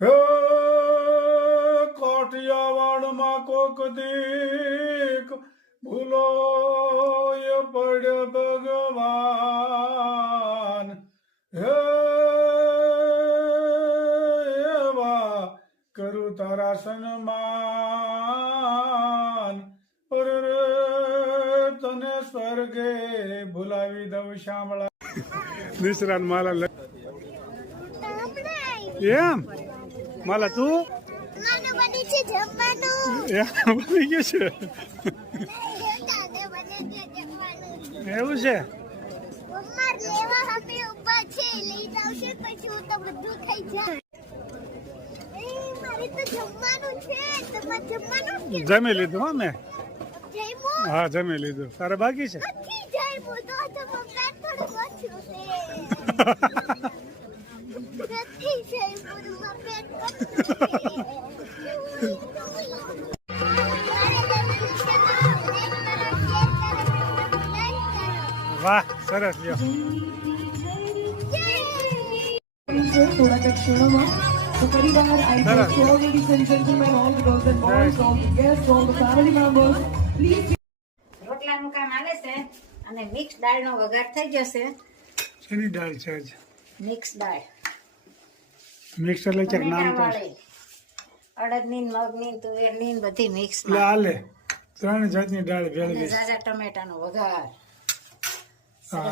હે કાઠિયાવાડમાં કોક દીક ભૂલો એ પડ્યો ભગવાન હે એવા કરું તારા સન્માન પર તને સ્વર્ગે ભૂલાવી દઉં શામળા મિશ્રાન માલા એમ માલા તું બની ગયું છે એવું છે જમી લીધું હો મેં હા જમી લીધું તારે બાકી છે વાહ સરસ લ્યો થોડા ક્ષણોમાં તો પરિવાર I thank you all ladies and gentlemen, all the girls and boys, all the guests, all the family members. Please રોટલાનું કામ આલે છે અને મિક્સ દાળનો વઘાર થઈ જશે. શેની દાળ છે આજ મિક્સ દાળ મિક્સ એટલે કે નામ તો અડદની મગની તુવેરની બધી મિક્સ એટલે આલે ત્રણ જાતની દાળ ભેળવી ઝાઝા ટમેટાનો વઘાર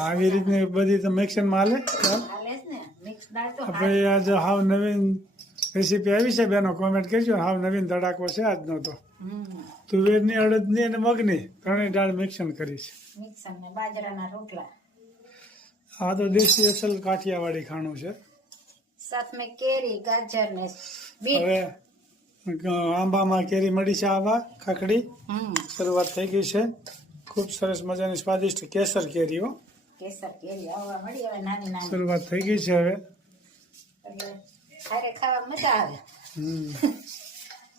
આવી રીતની બધી તો મિક્સરમાં આલે આલે ને મિક્સ દાળ તો આપણે આજ હાવ નવીન રેસીપી આવી છે બેનો કોમેન્ટ કરજો હાવ નવીન ધડાકો છે આજનો તો તુવેરની અડદની અને મગની ત્રણેય દાળ મિક્સન કરી છે મિક્સ અને બાજરાના રોટલા આ તો દેશી અસલ કાઠિયાવાડી ખાણું છે સાથ મેં કેરી ગાજર ને બીટ હવે આંબામાં કેરી મળી છે આંબા ખાખડી શરૂઆત થઈ ગઈ છે ખૂબ સરસ મજાની સ્વાદિષ્ટ કેસર કેરીઓ કેસર કેરી આવવા મળી હવે નાની નાની શરૂઆત થઈ ગઈ છે હવે એટલે ખારે ખાવા મજા આવે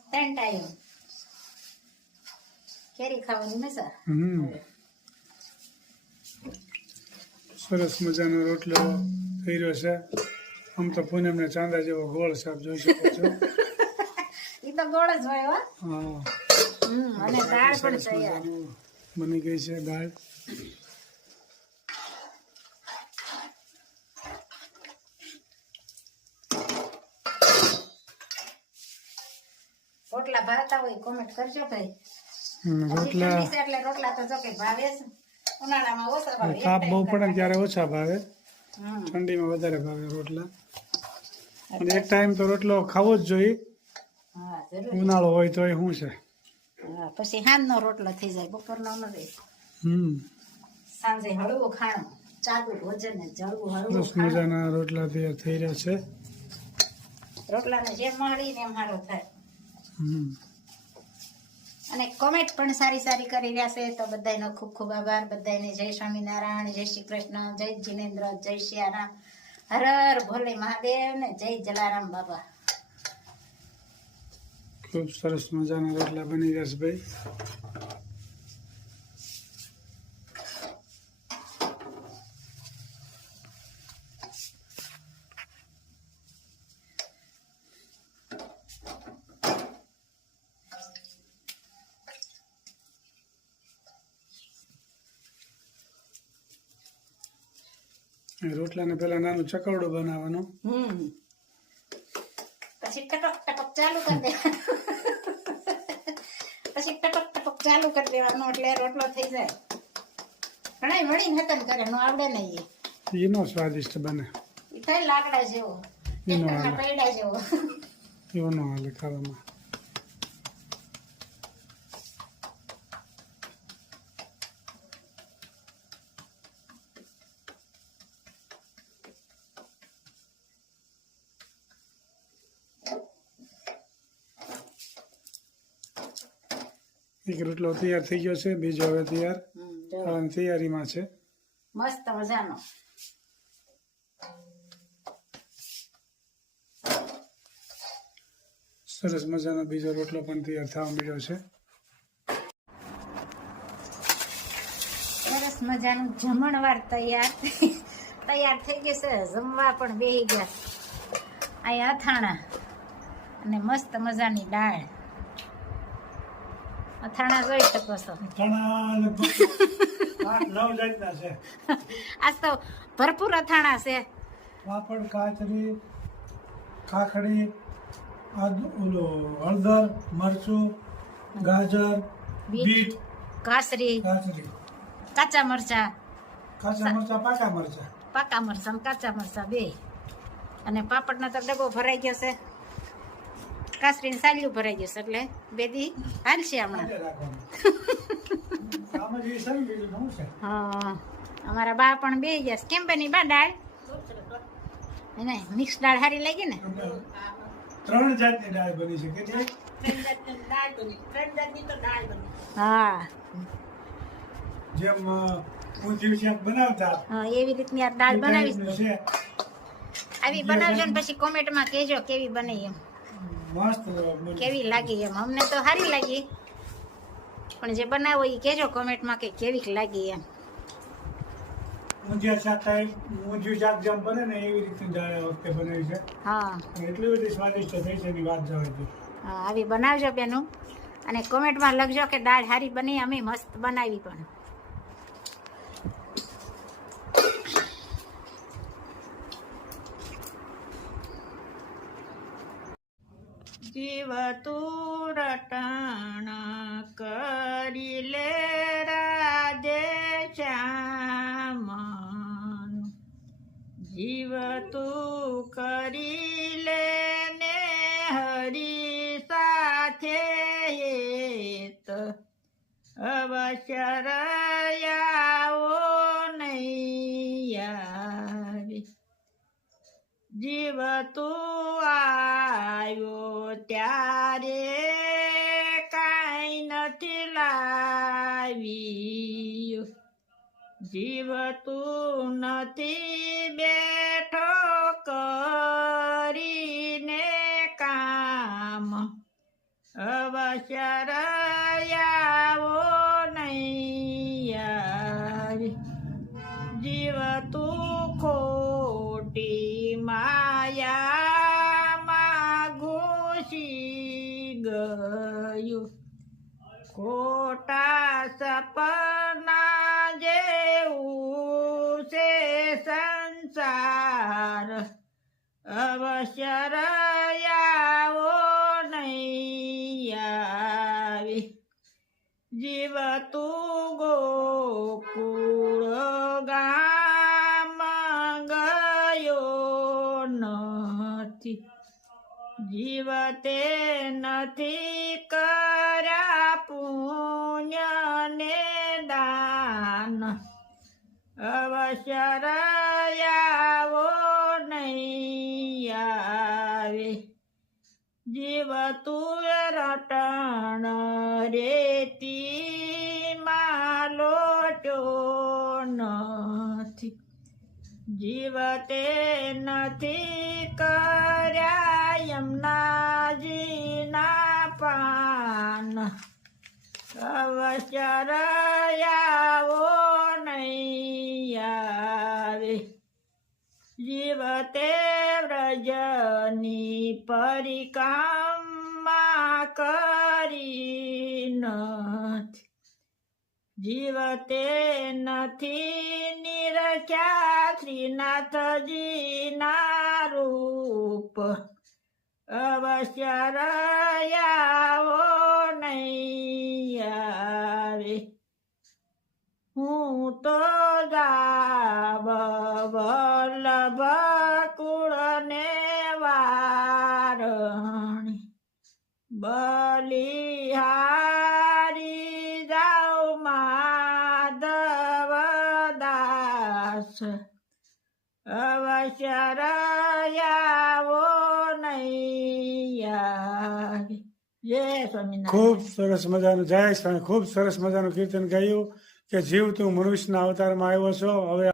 ત્રણ ટાઈમ કેરી ખાવાની મજા સરસ મજાનો રોટલો થઈ રહ્યો છે આમ તો પૂનમને ચાંદા જેવો ગોળ છે આપ જોઈ શકો છો ઈ તો ગોળ જ હોય હો હા અને દાળ પણ તૈયાર બની ગઈ છે દાળ રોટલા ભાવતા હોય કોમેન્ટ કરજો ભાઈ રોટલા એટલે રોટલા તો જો કે ભાવે છે ઉનાળામાં ઓછા ભાવે તાપ બહુ પડે ને ત્યારે ઓછા ભાવે ઠંડીમાં વધારે ભાવે રોટલા અને એક ટાઈમ તો રોટલો ખાવો જ જોઈએ હા જરૂર ઉનાળો હોય તો એ શું છે હા પછી સાંજનો રોટલો થઈ જાય બપોરનો ન રહે સાંજે હળવું ખાણું ચાલુ ભોજન ને જળવું હળવું બસ મજાના રોટલા તૈયાર થઈ રહ્યા છે રોટલાને જેમ મળીને એમ સારો થાય અને કોમેન્ટ પણ સારી સારી કરી રહ્યા છે તો બધાનો ખૂબ ખૂબ આભાર બધાને જય સ્વામિનારાયણ જય શ્રી કૃષ્ણ જય જીનેન્દ્ર જય સિયારામ હર હર ભોલે મહાદેવ ને જય જલારામ બાબા ખૂબ સરસ મજાના રોટલા બની રહ્યા છે ભાઈ રોટલાને પેલા નાનું ચકવડું બનાવવાનું પછી ટપક ટપક ચાલુ કરી દેવાનું પછી ટપક ટપક ચાલુ કરી દેવાનું એટલે રોટલો થઈ જાય ઘણા મળીને હતન કરે નો આવડે નહીં એનો સ્વાદિષ્ટ બને એ થાય લાકડા જેવો પૈડા જેવો એવો ન હાલે ખાવામાં એક રોટલો તૈયાર થઈ ગયો છે બીજો હવે તૈયાર ખાવાની તૈયારીમાં છે મસ્ત મજાનો સરસ મજાનો બીજો રોટલો પણ તૈયાર થવા મળ્યો છે સરસ મજાનું જમણવાર તૈયાર થઈ ગયું છે જમવા પણ બેહી ગયા અહીંયા અથાણા અને મસ્ત મજાની દાળ. અથાણા જોઈ શકો છો. અથાણા લગભગ 8-9 જાતના છે. આજ તો ભરપૂર અથાણા છે. પાપડ, કાચરી, કાકડી, ઓલો હળદર, મરચું, ગાજર, બીટ, કાસરી, કાચરી, કાચા મરચા, કાચા મરચા, પાકા મરચા. પાકા મરચા અને કાચા મરચા બે. અને પાપડનો તો ડબ્બો ભરાઈ ગયો છે. કાસરીને સાલિયું ભરાઈ ગયું છે એટલે બે દી હાલશે હમણાં. આજે રાખવાનું. આમ જ એ છે ને, બીજું શું છે? હા, અમારા બા પણ બે ગયા છે. કેમ બની બા દાળ? નહીં, મિક્સ દાળ સારી લાગી ને? 3 જાતની દાળ બની છે. કેટલી? હા જેમ ઊંધિયું શાક બનાવતા હા, એવી રીતની આ દાળ એ બનાવીશ. ટાઈપનું છે. આવી બનાવજો ને પછી કોમેન્ટમાં કહેજો કેવી બની એમ, મસ્ત બની. કેવી લાગી એમ. અમને તો સારી લાગી, પણ જે બનાવો એ કહેજો કોમેન્ટમાં કે કેવી લાગી એમ. ઊંધિયા શાક ટાઈપ, ઊંધિયું શાક જેમ બને ને એવી રીતની દાળ આ વખતે બનાવી છે. હા એટલી બધી સ્વાદિષ્ટ થઈ છે એની વાત જવા દો. હા, આવી બનાવજો બેનું, અને કોમેન્ટમાં લખજો કે દાળ સારી બની, અમે મસ્ત બનાવી પણ. જીવ તું રટાણા કરી લે રાજે શ્યામ, જીવ તું કરી લે ને હરી સાથે હેત, અવશ્ય રયાવો નહીં આવી. જીવ તું આવ્યો ત્યારે કાંઈ નથી લાવ્યું, જીવ તું નથી બેઠો કરીને કામ, અવશ્ય રયાવો નહીં આવી. જીવ તું ખોટી માયામાં ઘૂસી ગયું, ખોટા સપના જેવું છે સંસાર, અવશ્ય રયાવો નહીં આવી. જીવ તું ગોકુળ ગામ ગયો નથી, જીવ તે નથી કર્યા પુણ્ય ને દાન, અવશ્ય રયાવો નહીં આવે. જીવ તું રટણ રેતી માં લોટ્યો નથી, જીવ તે નથી કર્યા યમુનાજીના પાન, અવશ્ય રયાવો નહીં આવે. જીવ તે વ્રજની પરિક્રમા કરી નથી, જીવ તે નથી નિરખ્યા શ્રીનાથજીના રૂપ, અવશ્ય રયાવો નહીં આવે. હું તો જાવ વલ્લભ કુળને વારણી, બલિહારી જાઉ માધવ દાસ, અવશ્ય રયાવો નહીં આવે. જય સ્વામિનારાયણ. ખૂબ સરસ મજાનું જય સ્વામી, ખૂબ સરસ મજાનું કીર્તન ગાયું કે જીવ તું મનુષ્યના અવતારમાં આવ્યો છો. હવે